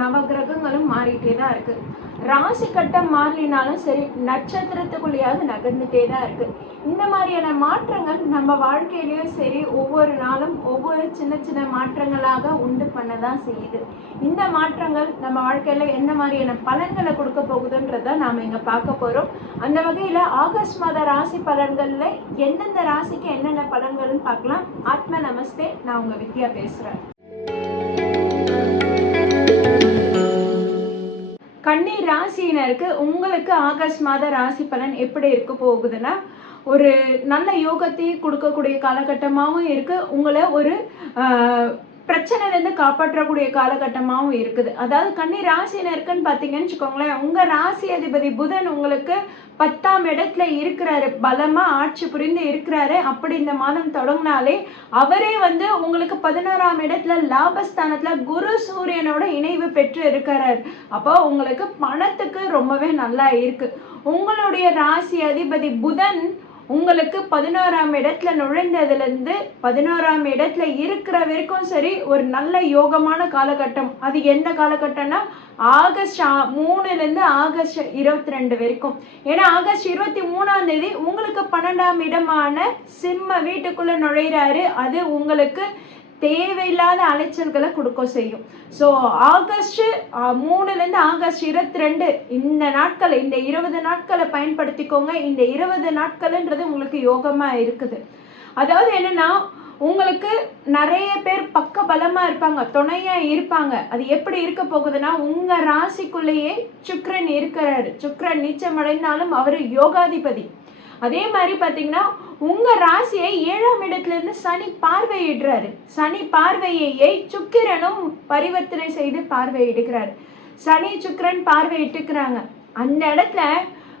நவகிரகங்களும் மாறிட்டே தான் இருக்கு. ராசி கட்டம் மாறினாலும் சரி, நட்சத்திரத்துக்குள்ளேயாவது நகர்ந்துட்டே தான் இருக்கு. இந்த மாதிரியான மாற்றங்கள் நம்ம வாழ்க்கையிலயும் சரி ஒவ்வொரு நாளும் ஒவ்வொரு சின்ன சின்ன மாற்றங்களாக உண்டு பண்ணதான் செய்யுது. இந்த மாற்றங்கள் நம்ம வாழ்க்கையில என்ன மாதிரியான பலன்களை கொடுக்க போகுதுன்றத நாம இங்க பார்க்க போறோம். அந்த வகையில ஆகஸ்ட் மாத ராசி பலன்கள்ல எந்தெந்த ராசிக்கு என்னென்ன பலன்கள்னு பார்க்கலாம். ஆத்ம நமஸ்தே, நான் உங்க வித்யா பேசுறேன். கன்னி ராசியினருக்கு உங்களுக்கு ஆகஸ்ட் மாத ராசி பலன் எப்படி இருக்க போகுதுன்னா, ஒரு நல்ல யோகத்தையும் கொடுக்கக்கூடிய காலகட்டமாகவும் இருக்கு. உங்களை ஒரு பிரச்சனையிலேருந்து காப்பாற்றக்கூடிய காலகட்டமாகவும் இருக்குது. அதாவது கன்னி ராசியினருக்குன்னு பார்த்தீங்கன்னு வச்சுக்கோங்களேன், உங்கள் ராசி அதிபதி புதன் உங்களுக்கு 10ஆம் இடத்துல இருக்கிறாரு, பலமா ஆட்சி புரிந்து இருக்கிறாரு. அப்படி இந்த மாதம் தொடங்கினாலே அவரே உங்களுக்கு 11ஆம் இடத்துல லாபஸ்தானத்துல குரு சூரியனோட இணைவு பெற்று இருக்கிறார். அப்போ உங்களுக்கு பணத்துக்கு ரொம்பவே நல்லா இருக்கு. உங்களுடைய ராசி அதிபதி புதன் உங்களுக்கு 11ஆம் இடத்துல நுழைந்ததுலேருந்து 11ஆம் இடத்துல இருக்கிற வரைக்கும் சரி ஒரு நல்ல யோகமான காலகட்டம். அது எந்த காலகட்டம்னா ஆகஸ்ட் 3லேருந்து ஆகஸ்ட் 22 வரைக்கும். ஏன்னா ஆகஸ்ட் 23ஆம் தேதி உங்களுக்கு 12ஆம் இடமான சிம்ம வீட்டுக்குள்ள நுழைகிறாரு. அது உங்களுக்கு தேவையில்லாத அலைச்சல்களை கொடுக்க செய்யும். ஸோ ஆகஸ்ட் 3லேருந்து ஆகஸ்ட் 22 இந்த நாட்களை, இந்த 20 நாட்களை பயன்படுத்திக்கோங்க. இந்த 20 நாட்கள்ன்றது உங்களுக்கு யோகமா இருக்குது. அதாவது என்னன்னா, உங்களுக்கு நிறைய பேர் பக்க பலமா இருப்பாங்க, துணையா இருப்பாங்க. அது எப்படி இருக்க போகுதுன்னா, உங்க ராசிக்குள்ளேயே சுக்கிரன் இருக்கிறாரு. சுக்கிரன் நீச்சம் அடைந்தாலும் அவரு யோகாதிபதி. அதே மாதிரி பார்த்தீங்கன்னா, உங்க ராசியை 7ஆம் இடத்துல இருந்து சனி பார்வையிடுறாரு. சனி பார்வையை சுக்கிரனும் பரிவர்த்தனை செய்து பார்வையிடுகிறார். சனி சுக்கிரன் பார்வையிட்டுக்கிறாங்க. அந்த இடத்துல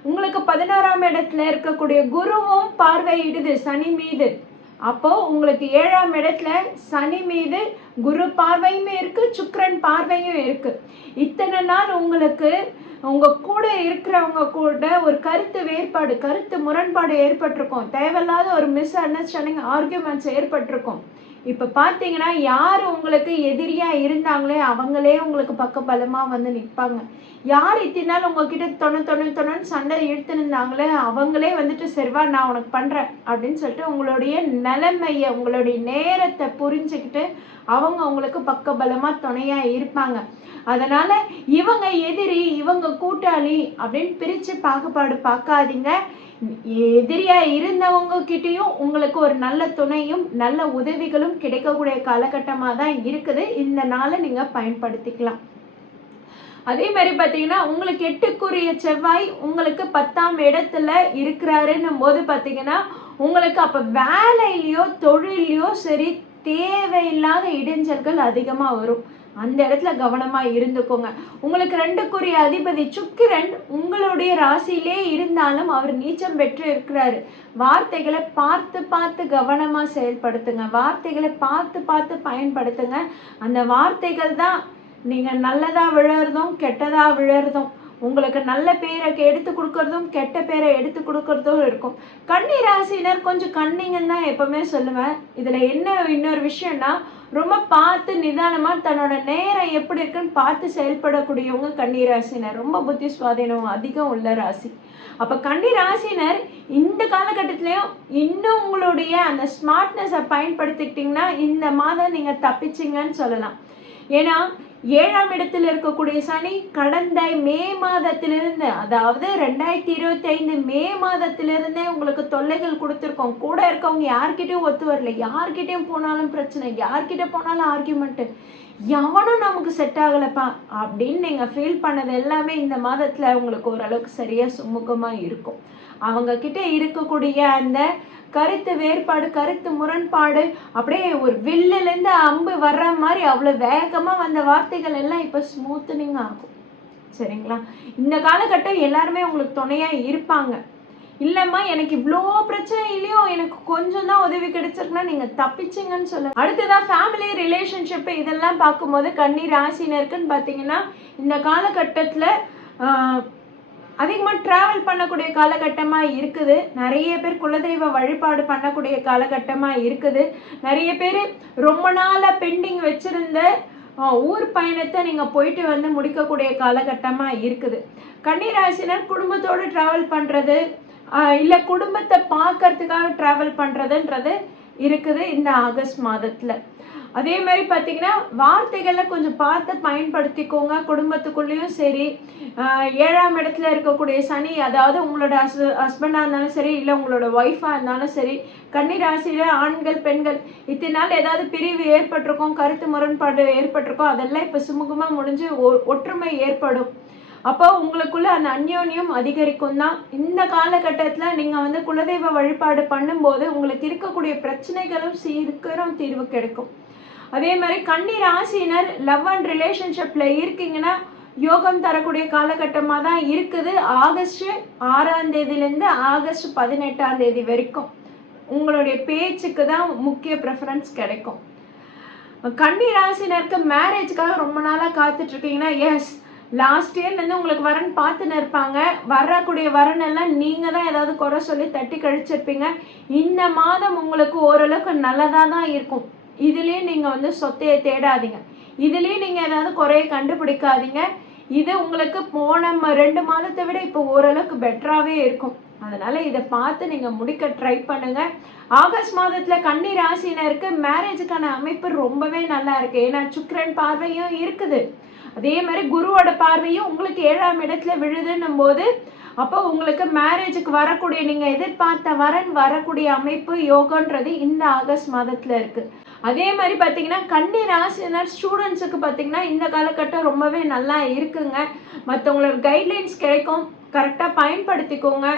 உங்களுக்கு 11ஆம் இடத்துல இருக்கக்கூடிய குருவும் பார்வையிடுது சனி மீது. அப்போ உங்களுக்கு 7ஆம் இடத்துல சனி மீது குரு பார்வையும் இருக்கு, சுக்கிரன் பார்வையும் இருக்கு. இத்தனை நாள் உங்களுக்கு உங்க கூட இருக்கிறவங்க கூட ஒரு கருத்து வேறுபாடு, கருத்து முரண்பாடு ஏற்பட்டிருக்கும். தேவையில்லாத ஒரு மிஸ் அண்டர்ஸ்டாண்டிங், ஆர்கியூமெண்ட்ஸ் ஏற்பட்டிருக்கும். இப்ப பாத்தீங்கன்னா, யாரு உங்களுக்கு எதிரியா இருந்தாங்களே அவங்களே உங்களுக்கு பக்க பலமா நிற்பாங்க. யார் இத்தினாலும் உங்ககிட்ட தொண்ணு சண்டை இழுத்து நின்றாங்களே அவங்களே செர்வா நான் உனக்கு பண்றேன் அப்படின்னு சொல்லிட்டு உங்களுடைய நிலைமைய, உங்களுடைய நேரத்தை புரிஞ்சுக்கிட்டு அவங்க உங்களுக்கு பக்க பலமா துணையா இருப்பாங்க. அதனால இவங்க எதிரி இவங்க கூட்டாளி அப்படின்னு பிரிச்சு பாகுபாடு பார்க்காதீங்க. எதிரியா இருந்தவங்க கிட்டயும் உங்களுக்கு ஒரு நல்ல துணையும் நல்ல உதவிகளும் கிடைக்கக்கூடிய காலகட்டமா தான் இருக்குது. இந்த நாளை நீங்க பயன்படுத்திக்கலாம். அதே மாதிரி பார்த்தீங்கன்னா, உங்களுக்கு 8க்குரிய செவ்வாய் உங்களுக்கு 10ஆம் இடத்துல இருக்கிறாருன்னும் போது பார்த்தீங்கன்னா, உங்களுக்கு அப்ப வேலையிலயோ தொழிலையோ சரி தேவையில்லாத இடைஞ்சல்கள் அதிகமா வரும். அந்த இடத்துல கவனமா இருந்துக்கோங்க. உங்களுக்கு 2க்குரிய அதிபதி சுக்கிரன் உங்களுடைய ராசியிலே இருந்தாலும் அவர் நீச்சம் பெற்று இருக்கிறாரு. வார்த்தைகளை பார்த்து பார்த்து கவனமா செயல்படுத்துங்க. வார்த்தைகளை பார்த்து பார்த்து பயன்படுத்துங்க. அந்த வார்த்தைகள் தான் நீங்க நல்லதா விழறதும் கெட்டதா விழறதும், உங்களுக்கு நல்ல பேரை எடுத்து கொடுக்கறதும் கெட்ட பேரை எடுத்து கொடுக்கறதும் இருக்கும். கன்னி ராசினர் கொஞ்சம் கன்னிங்கன்னு தான் எப்பவுமே சொல்லுவேன். இதுல என்ன இன்னொரு விஷயம்னா, ரொம்ப பார்த்து நிதானமா தன்னோட நேரம் எப்படி இருக்குன்னு பார்த்து செயல்படக்கூடியவங்க கன்னி ராசினர். ரொம்ப புத்தி சுவாதீனம் அதிகம் உள்ள ராசி. அப்ப கன்னி ராசினர் இந்த காலகட்டத்திலயும் இன்னும் உங்களுடைய அந்த ஸ்மார்ட்னஸை பயன்படுத்திக்கிட்டீங்கன்னா இந்த மாதம் நீங்க தப்பிச்சிங்கன்னு சொல்லலாம். ஏன்னா 7ஆம் இடத்தில் இருக்கக்கூடிய சனி கடந்த மே மாதத்திலிருந்து, அதாவது 2025 மே மாதத்திலிருந்தே உங்களுக்கு தொல்லைகள் கொடுத்துருக்கோம். கூட இருக்கவங்க யார்கிட்டயும் ஒத்து வரல, யார்கிட்டயும் போனாலும் பிரச்சனை, யார்கிட்ட போனாலும் ஆர்கியூமெண்ட், எவனும் நமக்கு செட் ஆகலப்பா அப்படின்னு நீங்க ஃபீல் பண்ணது எல்லாமே இந்த மாதத்துல உங்களுக்கு ஓரளவுக்கு சரியா சுமூகமா இருக்கும். அவங்க கிட்ட இருக்கக்கூடிய அந்த கருத்து வேறுபாடு, கருத்து முரண்பாடு, அப்படியே ஒரு வில்லிலேருந்து அம்பு வர்ற மாதிரி அவ்வளோ வேகமாக வந்த வார்த்தைகள் எல்லாம் இப்போ ஸ்மூத்தனிங் ஆகும். சரிங்களா? இந்த காலகட்டம் எல்லாருமே உங்களுக்கு துணையாக இருப்பாங்க. இல்லைம்மா எனக்கு இவ்வளோ பிரச்சனை இல்லையோ, எனக்கு கொஞ்சம் தான் உதவி கிடைச்சிருக்குன்னா நீங்கள் தப்பிச்சிங்கன்னு சொல்லுங்க. அடுத்ததான் ஃபேமிலி ரிலேஷன்ஷிப் இதெல்லாம் பார்க்கும்போது கன்னி ராசினருக்குன்னு பார்த்தீங்கன்னா, இந்த காலகட்டத்தில் அதிகமாக ட்ராவல் பண்ணக்கூடிய காலகட்டமாக இருக்குது. நிறைய பேர் குலதெய்வ வழிபாடு பண்ணக்கூடிய காலகட்டமாக இருக்குது. நிறைய பேர் ரொம்ப நாளாக பெண்டிங் வச்சுருந்த ஊர் பயணத்தை நீங்க போயிட்டு வந்து முடிக்கக்கூடிய காலகட்டமா இருக்குது. கன்னி ராசினர் குடும்பத்தோட டிராவல் பண்றது, இல்ல குடும்பத்தை பார்க்கறதுக்காக டிராவல் பண்றதுன்றது இருக்குது இந்த ஆகஸ்ட் மாதத்துல. அதே மாதிரி பார்த்தீங்கன்னா வார்த்தைகளை கொஞ்சம் பார்த்து பயன்படுத்திக்கோங்க. குடும்பத்துக்குள்ளேயும் சரி, 7ஆம் இடத்துல இருக்கக்கூடிய சனி, அதாவது உங்களோட ஹஸ்பண்டாக இருந்தாலும் சரி, இல்லை உங்களோட ஒய்ஃபாக இருந்தாலும் சரி, கன்னி ராசியில ஆண்கள் பெண்கள் இத்தனை நாள் ஏதாவது பிரிவு ஏற்பட்டிருக்கும், கருத்து முரண்பாடு ஏற்பட்டிருக்கும், அதெல்லாம் இப்போ சுமூகமாக முடிஞ்சு ஒற்றுமை ஏற்படும். அப்போ உங்களுக்குள்ள அந்த அந்யோன்யம் அதிகரிக்கும் தான். இந்த காலகட்டத்தில் நீங்கள் வந்து குலதெய்வ வழிபாடு பண்ணும்போது உங்களுக்கு இருக்கக்கூடிய பிரச்சனைகளும் சீக்கிரம் தீர்வு கிடைக்கும். அதே மாதிரி கன்னி ராசினர் லவ் அண்ட் ரிலேஷன்ஷிப்ல இருக்கீங்கன்னா யோகம் தரக்கூடிய காலகட்டமாக தான் இருக்குது. ஆகஸ்ட் 6ஆம் தேதியிலேருந்து ஆகஸ்ட் 18ஆம் தேதி வரைக்கும் உங்களுடைய பேச்சுக்கு தான் முக்கிய ப்ரெஃபரன்ஸ் கிடைக்கும். கன்னி ராசினருக்கு மேரேஜ்க்காக ரொம்ப நாளாக காத்துட்டு இருக்கீங்கன்னா, எஸ், லாஸ்ட் இயர்லேருந்து உங்களுக்கு வரன் பார்த்துன்னு இருப்பாங்க. வரக்கூடிய வரன் எல்லாம் நீங்கள் தான் ஏதாவது குறை சொல்லி தட்டி கழிச்சிருப்பீங்க. இந்த மாதம் உங்களுக்கு ஓரளவுக்கு நல்லதாக தான் இருக்கும். இதுலேயே நீங்கள் வந்து சொத்தையை தேடாதீங்க, இதுலேயே நீங்கள் ஏதாவது குறைய கண்டுபிடிக்காதீங்க. இது உங்களுக்கு போன 2 மாதத்தை விட இப்போ ஓரளவுக்கு பெட்டராகவே இருக்கும். அதனால் இதை பார்த்து நீங்கள் முடிக்க ட்ரை பண்ணுங்கள். ஆகஸ்ட் மாதத்தில் கன்னி ராசினருக்கு மேரேஜுக்கான அமைப்பு ரொம்பவே நல்லா இருக்குது. ஏன்னா சுக்கிரன் பார்வையும் இருக்குது, அதே மாதிரி குருவோட பார்வையும் உங்களுக்கு 7ஆம் இடத்துல விழுதுன்னும் போது அப்போ உங்களுக்கு மேரேஜுக்கு வரக்கூடிய நீங்கள் எதிர்பார்த்த வரன் வரக்கூடிய அமைப்பு யோகன்றது இந்த ஆகஸ்ட் மாதத்தில் இருக்குது. அதே மாதிரி பார்த்தீங்கன்னா கன்னி ராசினர் ஸ்டூடெண்ட்ஸுக்கு பார்த்தீங்கன்னா இந்த காலகட்டம் ரொம்பவே நல்லா இருக்குங்க. மற்றவங்களோட கைட்லைன்ஸ் கிடைக்கும், கரெக்டாக பயன்படுத்திக்கோங்க.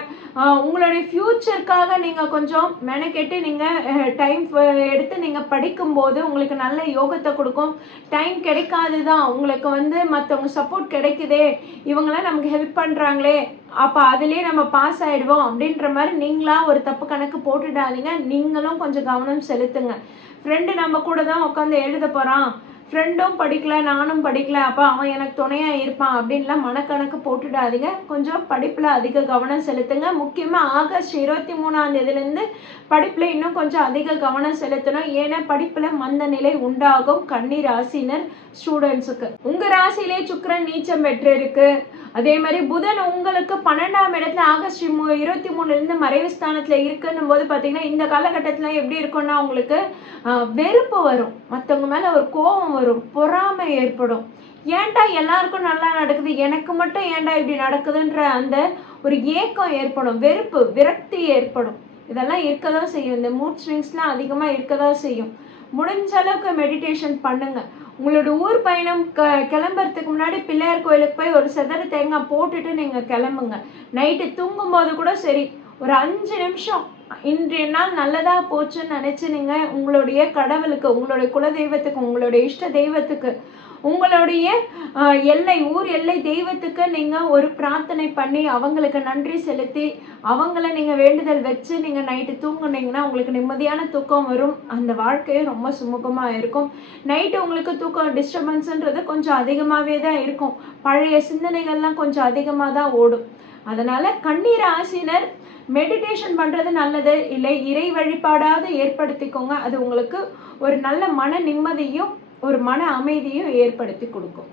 உங்களுடைய ஃப்யூச்சருக்காக நீங்கள் கொஞ்சம் மெனக்கெட்டு நீங்கள் டைம் எடுத்து நீங்கள் படிக்கும்போது உங்களுக்கு நல்ல யோகத்தை கொடுக்கும். டைம் கிடைக்காது தான், உங்களுக்கு வந்து மற்றவங்க சப்போர்ட் கிடைக்குதே, இவங்களாம் நமக்கு ஹெல்ப் பண்ணுறாங்களே, அப்போ அதுலேயே நம்ம பாஸ் ஆகிடுவோம் அப்படின்ற மாதிரி நீங்களா ஒரு தப்பு கணக்கு போட்டுடாதீங்க. நீங்களும் கொஞ்சம் கவனம் செலுத்துங்க. ஃப்ரெண்டு நம்ம கூட தான் உட்காந்து எழுத போகிறான், ஃப்ரெண்டும் படிக்கல நானும் படிக்கல, அப்போ அவன் எனக்கு துணையாக இருப்பான் அப்படின்லாம் மனக்கணக்கு போட்டுடாதீங்க. கொஞ்சம் படிப்பில் அதிக கவனம் செலுத்துங்க. முக்கியமாக ஆகஸ்ட் 23ஆம் தேதியிலேருந்து படிப்பில் இன்னும் கொஞ்சம் அதிக கவனம் செலுத்தணும். ஏன்னா படிப்பில் மந்த நிலை உண்டாகும் கன்னி ராசினர் ஸ்டூடெண்ட்ஸுக்கு. உங்கள் ராசியிலே சுக்கிரன் நீச்சம் பெற்று இருக்கு. அதே மாதிரி புதன் உங்களுக்கு 12ஆம் இடத்துல ஆகஸ்ட் 23லேருந்து மறைவு ஸ்தானத்தில் இருக்குன்னும் போது பார்த்தீங்கன்னா இந்த காலகட்டத்தில் எப்படி இருக்குன்னா உங்களுக்கு வெறுப்பு வரும், மற்றவங்க மேலே ஒரு கோபம் வரும், பொறாமை ஏற்படும். ஏன்டா எல்லாருக்கும் நல்லா நடக்குது, எனக்கு மட்டும் ஏன்டா இப்படி நடக்குதுன்ற அந்த ஒரு ஏக்கம் ஏற்படும், வெறுப்பு விரக்தி ஏற்படும். இதெல்லாம் இருக்க தான் செய்யும். இந்த மூட் ஸ்விங்ஸ்லாம் அதிகமாக இருக்க தான் செய்யும். முடிஞ்ச அளவுக்கு மெடிடேஷன் பண்ணுங்க. உங்களோட ஊர் பயணம் கிளம்புறதுக்கு முன்னாடி பிள்ளையார் கோயிலுக்கு போய் ஒரு செதற தேங்காய் போட்டுட்டு நீங்கள் கிளம்புங்க. நைட்டு தூங்கும்போது கூட சரி, ஒரு 5 நிமிஷம் இன்றைய நாள் நல்லதாக போச்சுன்னு நினச்சி நீங்கள் உங்களுடைய கடவுளுக்கு, உங்களுடைய குலதெய்வத்துக்கு, உங்களுடைய இஷ்ட தெய்வத்துக்கு, உங்களுடைய ஊர் எல்லை தெய்வத்துக்கு நீங்கள் ஒரு பிரார்த்தனை பண்ணி அவங்களுக்கு நன்றி செலுத்தி அவங்கள நீங்கள் வேண்டுதல் வச்சு நீங்கள் நைட்டு தூங்குனீங்கன்னா உங்களுக்கு நிம்மதியான தூக்கம் வரும். அந்த வாழ்க்கையும் ரொம்ப சுமூகமாக இருக்கும். நைட்டு உங்களுக்கு தூக்கம் டிஸ்டர்பன்ஸுன்றது கொஞ்சம் அதிகமாகவே தான் இருக்கும். பழைய சிந்தனைகள்லாம் கொஞ்சம் அதிகமாக தான் ஓடும். அதனால் கன்னி ராசினர் மெடிடேஷன் பண்ணுறது நல்லது, இல்லை இறை வழிபாடாவது ஏற்படுத்திக்கோங்க. அது உங்களுக்கு ஒரு நல்ல மன நிம்மதியும் ஒரு மன அமைதியும் ஏற்படுத்தி கொடுக்கும்.